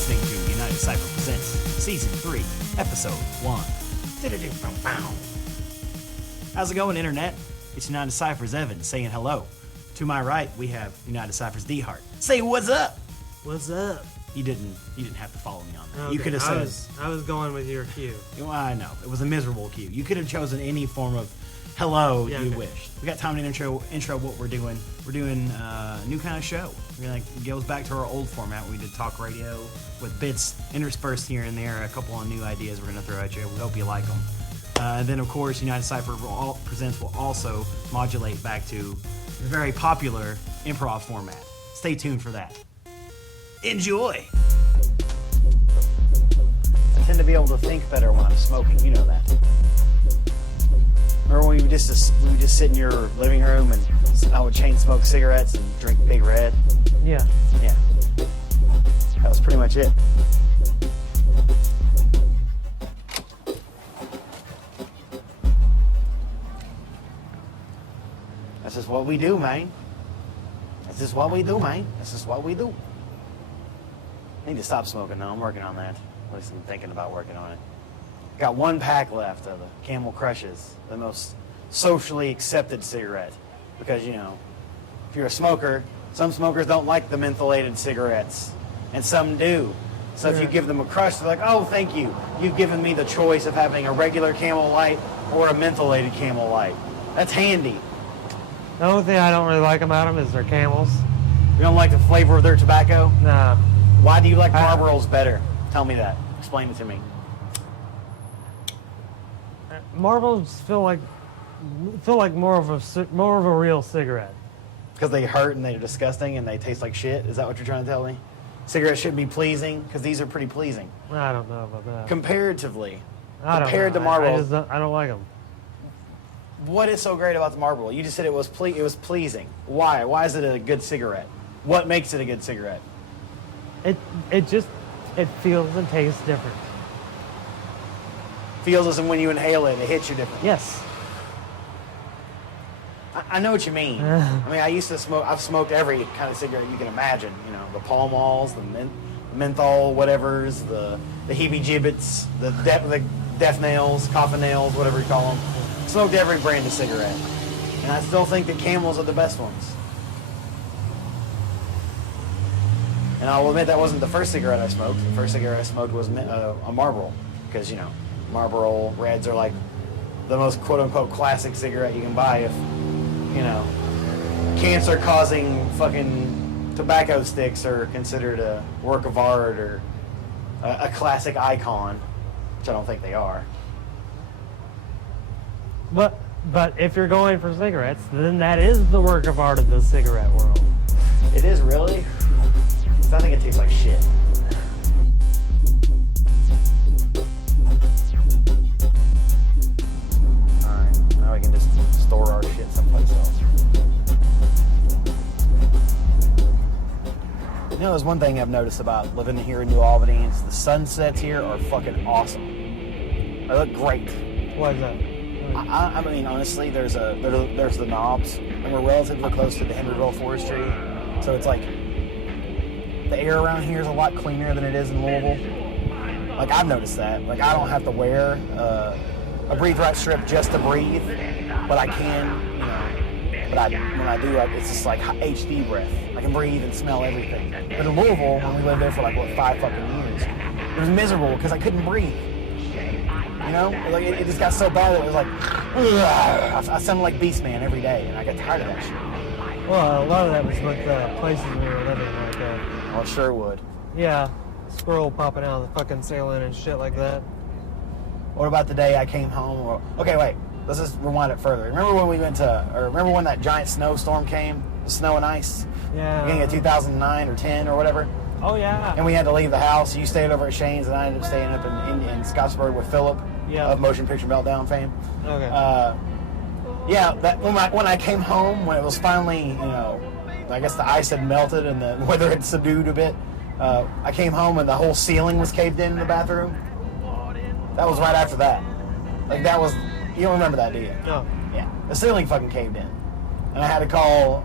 listening to Unitedcypher Presents Season 3, Episode 1. How's it going, Internet? It's Unitedcypher's Evan saying hello. To my right, we have Unitedcypher's DeHart. Say what's up! What's up? You didn't have to follow me on that. Okay, You could have said... I was going with your cue. Well, I know. It was a miserable cue. You could have chosen any form of hello you wished. We got time to intro what we're doing. We're doing a new kind of show. It goes back to our old format. We did talk radio with bits interspersed here and there. A couple of new ideas we're going to throw at you. We hope you like them. And then, of course, Unitedcypher Presents will also modulate back to the very popular improv format. Stay tuned for that. Enjoy! I tend to be able to think better when I'm smoking. You know that. Remember when we would just sit in your living room and I would chain smoke cigarettes and drink Big Red? Yeah. Yeah. That was pretty much it. This is what we do, man. This is what we do, man. This is what we do. I need to stop smoking now. I'm working on that. At least I'm thinking about working on it. Got one pack left of the Camel Crushes, the most socially accepted cigarette. Because, you know, if you're a smoker, some smokers don't like the mentholated cigarettes, and some do. So if you give them a crush, they're like, oh, thank you. You've given me the choice of having a regular Camel Light or a mentholated Camel Light. That's handy. The only thing I don't really like about them is their Camels. You don't like the flavor of their tobacco? Nah. Why do you like Marlboros better? Tell me that. Explain it to me. Marlboros feel like more of a real cigarette. Because they hurt and they're disgusting and they taste like shit? Is that what you're trying to tell me? Cigarettes shouldn't be pleasing? Because these are pretty pleasing. I don't know about that. Comparatively. Compared to Marlboros. I don't like them. What is so great about the Marlboro? You just said it was pleasing. Why? Why is it a good cigarette? What makes it a good cigarette? It feels and tastes different. Feels as if when you inhale it, it hits you different. Yes. I know what you mean. I mean, I used to smoke. I've smoked every kind of cigarette you can imagine. You know, the Pall Malls, the menthol, whatevers, the heebie-jibbits, the death nails, coffin nails, whatever you call them. Smoked every brand of cigarette, and I still think that Camels are the best ones. And I'll admit that wasn't the first cigarette I smoked. The first cigarette I smoked was a Marlboro, because, you know, Marlboro Reds are like the most quote-unquote classic cigarette you can buy if, you know, cancer-causing fucking tobacco sticks are considered a work of art or a classic icon, which I don't think they are. But if you're going for cigarettes, then that is the work of art of the cigarette world. It is really? I think it tastes like shit. Alright, now we can just store our shit someplace else. You know, there's one thing I've noticed about living here in New Albany is the sunsets here are fucking awesome. They look great. What is that? I mean, honestly, there's the knobs, and we're relatively close to the Henryville Forestry, so it's like the air around here is a lot cleaner than it is in Louisville. Like, I've noticed that. Like, I don't have to wear a breathe right strip just to breathe, but I can, you know. But when I do, it's just like HD breath. I can breathe and smell everything. But in Louisville, when we lived there for like 5 fucking years, it was miserable because I couldn't breathe. You know, like it just got so bad that it was like, I sounded like Beast Man every day, and I got tired of that shit. Well, a lot of that was with the places we were living, like Well, it sure would. Yeah, squirrel popping out of the fucking ceiling and shit like that. What about the day I came home? Okay, wait, let's just rewind it further. Remember when that giant snowstorm came, the snow and ice? Yeah. Beginning of 2009 or 10 or whatever? Oh, yeah. And we had to leave the house. You stayed over at Shane's, and I ended up staying up in Scottsburg with Philip of Motion Picture Meltdown fame. Okay. Yeah, when I came home, when it was finally, you know, I guess the ice had melted and the weather had subdued a bit, I came home and the whole ceiling was caved in the bathroom. That was right after that. Like, that was, you don't remember that, do you? No. Yeah, the ceiling fucking caved in. And I had to call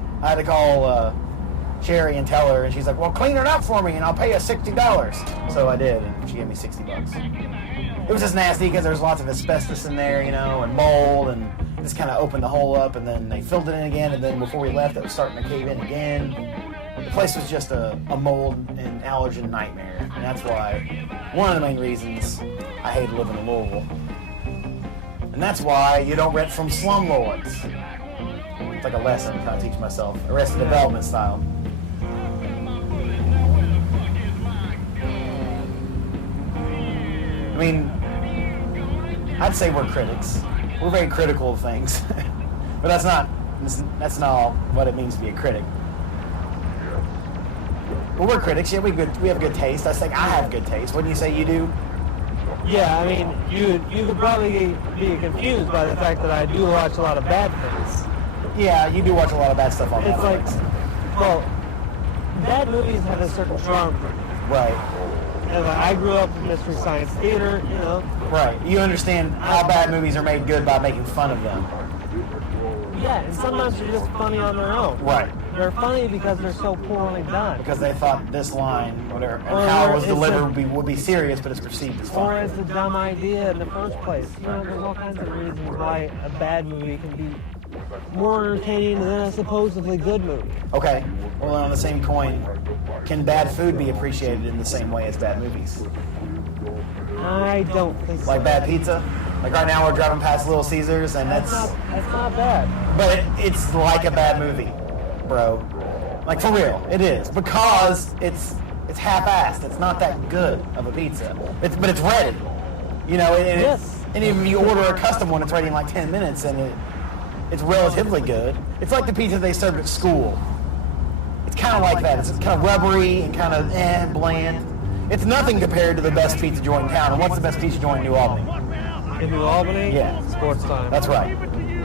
Sherry and tell her, and she's like, well, clean it up for me, and I'll pay you $60. So I did, and she gave me $60. It was just nasty because there's lots of asbestos in there, you know, and mold, and just kind of opened the hole up, and then they filled it in again, and then before we left, it was starting to cave in again. The place was just a mold and allergen nightmare, and that's why, one of the main reasons I hated living in Louisville. And that's why you don't rent from slumlords. It's like a lesson I'm trying to teach myself, Arrested Development style. I mean, I'd say we're critics. We're very critical of things, but that's not all what it means to be a critic. But we're critics. Yeah, we have good taste. I think I have good taste. Wouldn't you say you do? Yeah, I mean, you could probably be confused by the fact that I do watch a lot of bad things. Yeah, you do watch a lot of bad stuff on It's Netflix. like, well, bad movies have a certain charm. Right. And like, I grew up in Mystery Science Theater, you know. Right. You understand how bad movies are made good by making fun of them. Yeah, and sometimes they're just funny on their own. Right. They're funny because they're so poorly done. Because they thought this line, whatever, and Or how it was it's delivered would be serious, but it's perceived as Or funny. it's a dumb idea in the first place. You know, there's all kinds of reasons why a bad movie can be more entertaining than a supposedly good movie. Okay. Well, on the same coin, can bad food be appreciated in the same way as bad movies? I don't think so. Like bad pizza? Like right now we're driving past Little Caesars, and That's not bad. but it's like a bad movie, bro. Like for real, it is, because it's half-assed. It's not that good of a pizza. But it's ready, you know. And Yes. and if you order a custom one, it's ready in like 10 minutes, and it's relatively good. It's like the pizza they served at school. It's kind of like that. It's kind of rubbery and kind of bland. It's nothing compared to the best pizza joint in town. And what's the best pizza joint in New Albany? In New Albany? Yeah. Sports Time. That's right.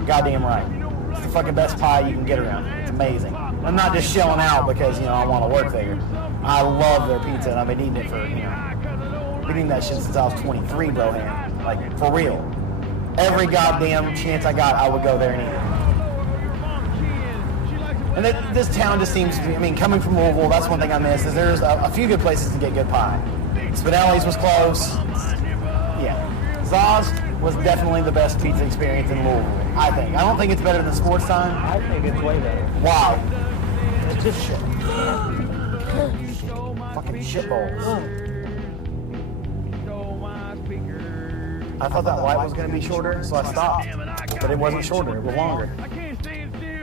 Goddamn right. It's the fucking best pie you can get around. It's amazing. I'm not just shelling out because, you know, I want to work there. I love their pizza, and I've been eating it for, you know, been eating that shit since I was 23, bro, man. Like, for real. Every goddamn chance I got, I would go there and eat it. And this town just seems to be, I mean, coming from Louisville, that's one thing I miss, is there's a few good places to get good pie. Spinelli's was close. Yeah. Zaz was definitely the best pizza experience in Louisville, I think. I don't think it's better than Sports Time. I think it's way better. Why? It's just shit. Fucking shitballs. I thought that light was going to be shorter, so I stopped. But it wasn't shorter, it was longer.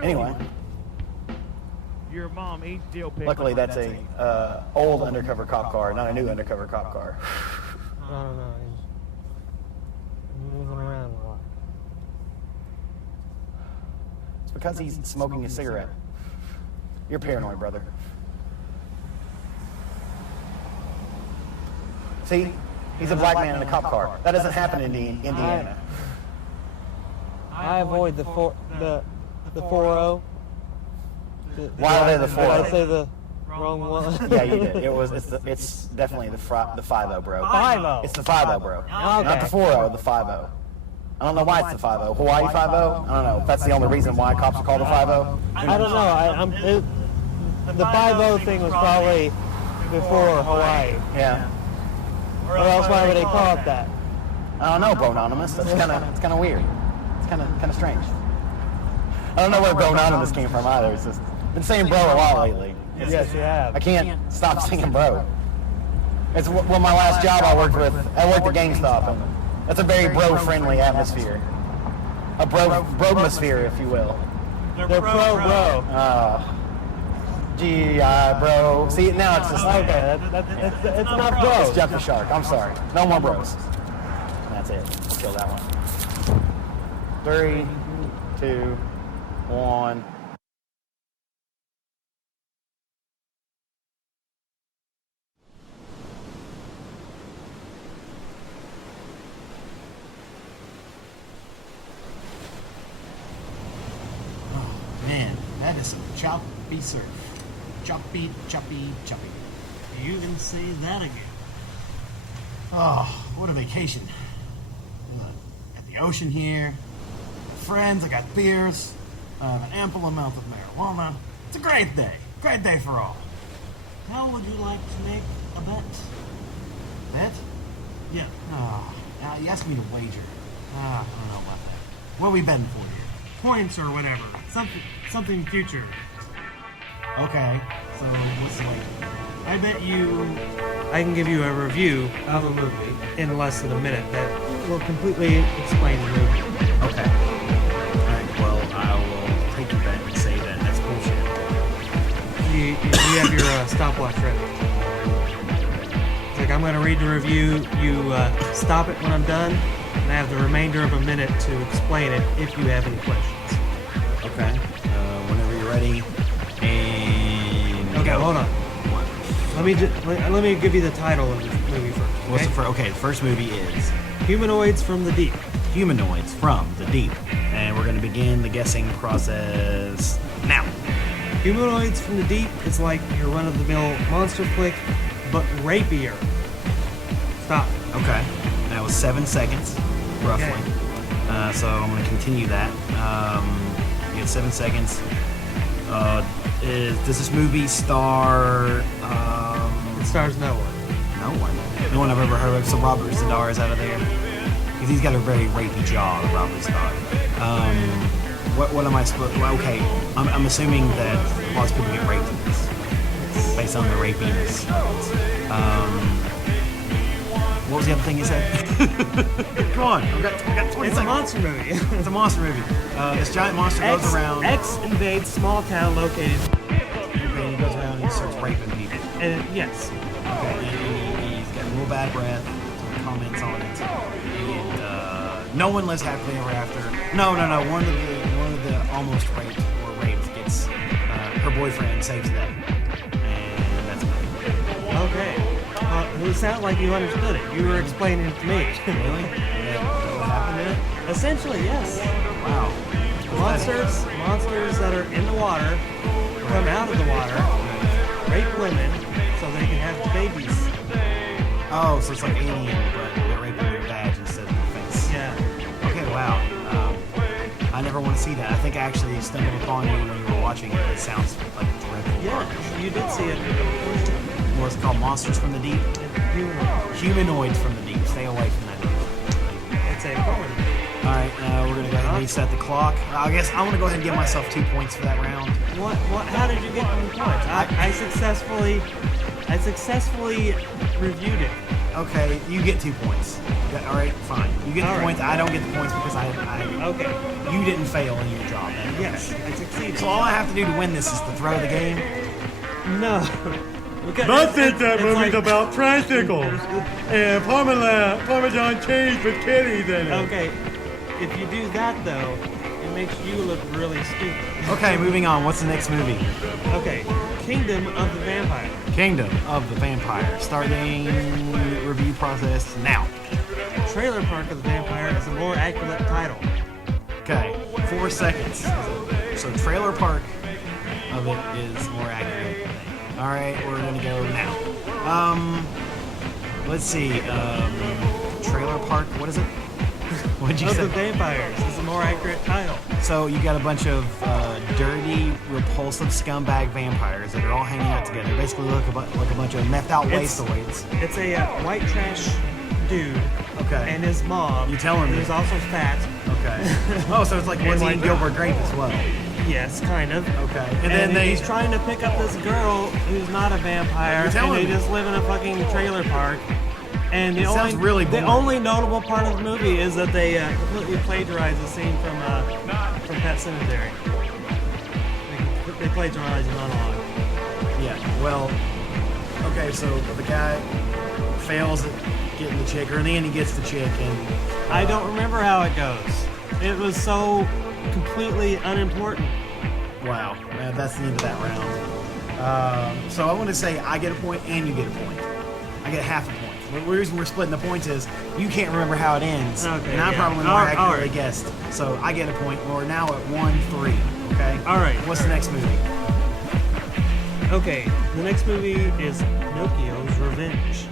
Anyway. Your mom eats dill pickles. Luckily, that's a old undercover cop car, not a new undercover cop car. I don't know. He's moving around a lot. It's because he's smoking a cigarette. You're paranoid, brother. See? He's a black man in a cop car. That doesn't happen in Indiana. I avoid the 4-0. Why are they the Did 4-0? I say the wrong one? Yeah, you did. It's definitely the 5-0, bro. 5-0. It's the 5-0, bro. Okay. Not the 4-0, the 5-0. I don't know why it's the 5-0. Hawaii 5-0? I don't know. If that's the only reason why cops are called the 5-0. I don't know. The 5-0 thing was probably before Hawaii. Yeah. Or else why would they call it that? I don't know, Bro-Anonymous. It's kind of weird. It's kind of strange. I don't know where Bro-Anonymous came from either. It's just been saying bro a lot lately. Yes, you have. I can't stop saying bro. It's well, my last job I worked at GameStop, and that's a very bro-friendly atmosphere. A bro-mosphere, if you will. They're pro-bro. Bro. See, now it's just Okay, it's not bro. It's Jeff the Shark. I'm sorry. No more bros. That's it. We'll kill that one. 3, 2, 1. Oh man, that is some choppy surf. Choppy, choppy, choppy. You can say that again. Oh, what a vacation. Got the ocean here. Friends, I got beers. I have an ample amount of marijuana. It's a great day. Great day for all. How would you like to make a bet? Bet? Yeah. Oh, you asked me to wager. I don't know about that. What are we betting for here? Points or whatever. Something future. Okay, so what's the wager? I bet you I can give you a review of a movie in less than a minute that will completely explain the movie. Okay. Alright, well, I will take your bet and say that that's bullshit. You have your stopwatch ready. It's like I'm going to read the review, you stop it when I'm done, and I have the remainder of a minute to explain it if you have any questions. Okay. Whenever you're ready. And Okay, go. hold on. Let me give you the title of the movie first. Okay? What's the first? Okay, the first movie is Humanoids from the Deep. Humanoids from the Deep. And we're going to begin the guessing process now. Humanoids from the Deep is like your run-of-the-mill monster flick, but rapier. Stop. Okay. That was 7 seconds, roughly. Okay. So I'm going to continue that. You had 7 seconds. Does this movie star... It stars no one. No one. No one I've ever heard of. So Robert Zadar's out of there. Because he's got a very rapey jaw, Robert Zadar. What am I supposed... Well, okay, I'm assuming that lots of people get raped in this. Based on the rapiness. What was the other thing you said? Come on, I've got 20 It's seconds. a monster movie. It's a monster movie. This giant monster goes around. X invades small town located. Okay, he goes around and he starts raping people. And yes. Okay, and he's got real bad breath. So comments on it. And no one lives happily ever after. No. One of the almost raped or raped gets her boyfriend saves them, and that's it. Okay. It sounded like you understood it. You were explaining it to me. Really? That what happened in it? Essentially, yes. Wow. Monsters that are in the water come out of the water, rape women so they can have babies. Oh, so it's like Alien, but they're raping their badge instead of their face. Yeah. Okay, wow. I never want to see that. I think I actually stumbled upon you when you were watching it. It sounds like a terrific. Yeah, you did see it. What's it called? Monsters from the Deep? Humanoids from the Deep. Stay away from that. It's a horror. Alright, we're going to go ahead and reset the clock. I guess I want to go ahead and give myself 2 points for that round. What? How did you get them points? I successfully reviewed it. Okay, you get 2 points. Alright, fine. You get the points. I don't get the points because Okay. you didn't fail in your job. Then. Yes, I succeeded. So all I have to do to win this is to throw the game. No. I think that movie's like, about tricycles and Parmesan cheese with kitties in it. Okay, if you do that though, it makes you look really stupid. Okay, moving on. What's the next movie? Okay, Kingdom of the Vampire. Kingdom of the Vampire. Starting review process now. Trailer Park of the Vampire is a more accurate title. Okay, 4 seconds. So Trailer Park of it is more accurate. Alright, we're gonna go now. Let's see. Trailer Park, what is it? What'd you Of say? the Vampires is a more accurate title. So you got a bunch of dirty, repulsive scumbag vampires that are all hanging out together. Basically look like a bunch of methed out wasteoids. It's a white trash dude. Okay. And his mom. You telling me? He's also fat. Okay. Oh, so it's like And Lizzie like- and Gilbert Grape as well. Yes, kind of. Okay. And then he's trying to pick up this girl who's not a vampire, You're telling and they me. just live in a fucking trailer park. And the sounds really the boring. only notable part of the movie is that they completely plagiarize the scene from Pet Sematary. They plagiarize the monologue. Yeah, well, okay, so the guy fails at getting the chick, or in the end he gets the chick, and... I don't remember how it goes. It was so completely unimportant. Wow, that's the end of that round. So I want to say I get a point and you get a point. I get half a point. The reason we're splitting the points is you can't remember how it ends, Okay, and I yeah. probably more All accurately right. guessed. So I get a point. We're now at 1-3, okay? All right. What's the next movie? Okay, the next movie is Pinocchio's Revenge.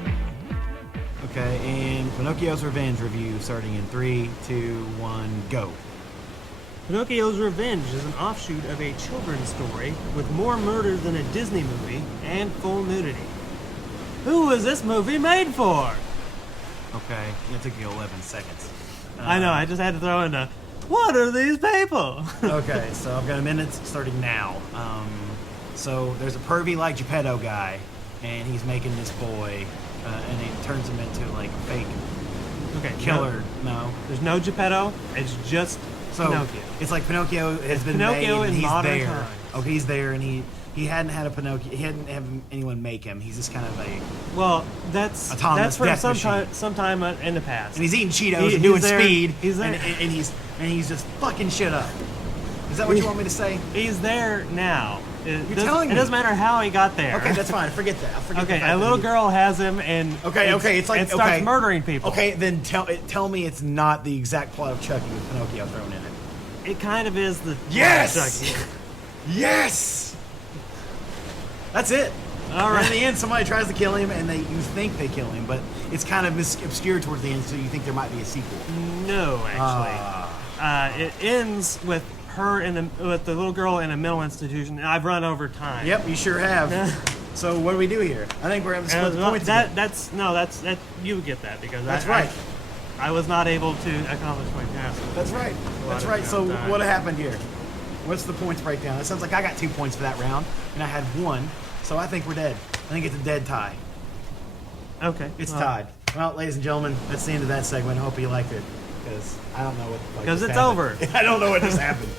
Okay, and Pinocchio's Revenge review starting in 3, 2, 1, go. Pinocchio's Revenge is an offshoot of a children's story with more murder than a Disney movie and full nudity. Who was this movie made for? Okay, it took you 11 seconds. I know, I just had to throw in a, what are these people? Okay, so I've got a minute starting now. So there's a pervy like Geppetto guy, and he's making this boy, and he turns him into like a fake Okay, killer. No. There's no Geppetto, it's just So Pinocchio. it's like Pinocchio has been Pinocchio made, and in he's modern there. times. Okay, he's there, and he hadn't had a Pinocchio. He hadn't had anyone make him. He's just kind of a, Well, that's Autonomous from death machine. sometime in the past. and he's eating Cheetos He- and doing he's there- speed. he's there. And he's just fucking shit up. Is that what you want me to say? He's there now. It telling me. doesn't matter how he got there. Okay, that's fine. Forget that. I'll forget Okay, the fact a that little he- girl has him, and Okay, it's like it starts okay. murdering people. Okay, then tell me it's not the exact plot of Chucky with Pinocchio thrown in it. It kind of is the Yes! Chucky. Yes. That's it. All And right. in the end, somebody tries to kill him, and you think they kill him, but it's kind of obscure towards the end, so you think there might be a sequel. No, actually, it ends with her with the little girl in a mental institution. And I've run over time. Yep, you sure have. So what do we do here? I think we're having to split the points again. That's you get that because That's right. I was not able to accomplish my task. That's right. That's of right. So time. what happened here? What's the points breakdown? It sounds like I got 2 points for that round, and I had 1. So I think we're dead. I think it's a dead tie. Okay, It's well, tied. Well, ladies and gentlemen, that's the end of that segment. I hope you liked it, because I don't know what. Because just it's happened. over. I don't know what just happened.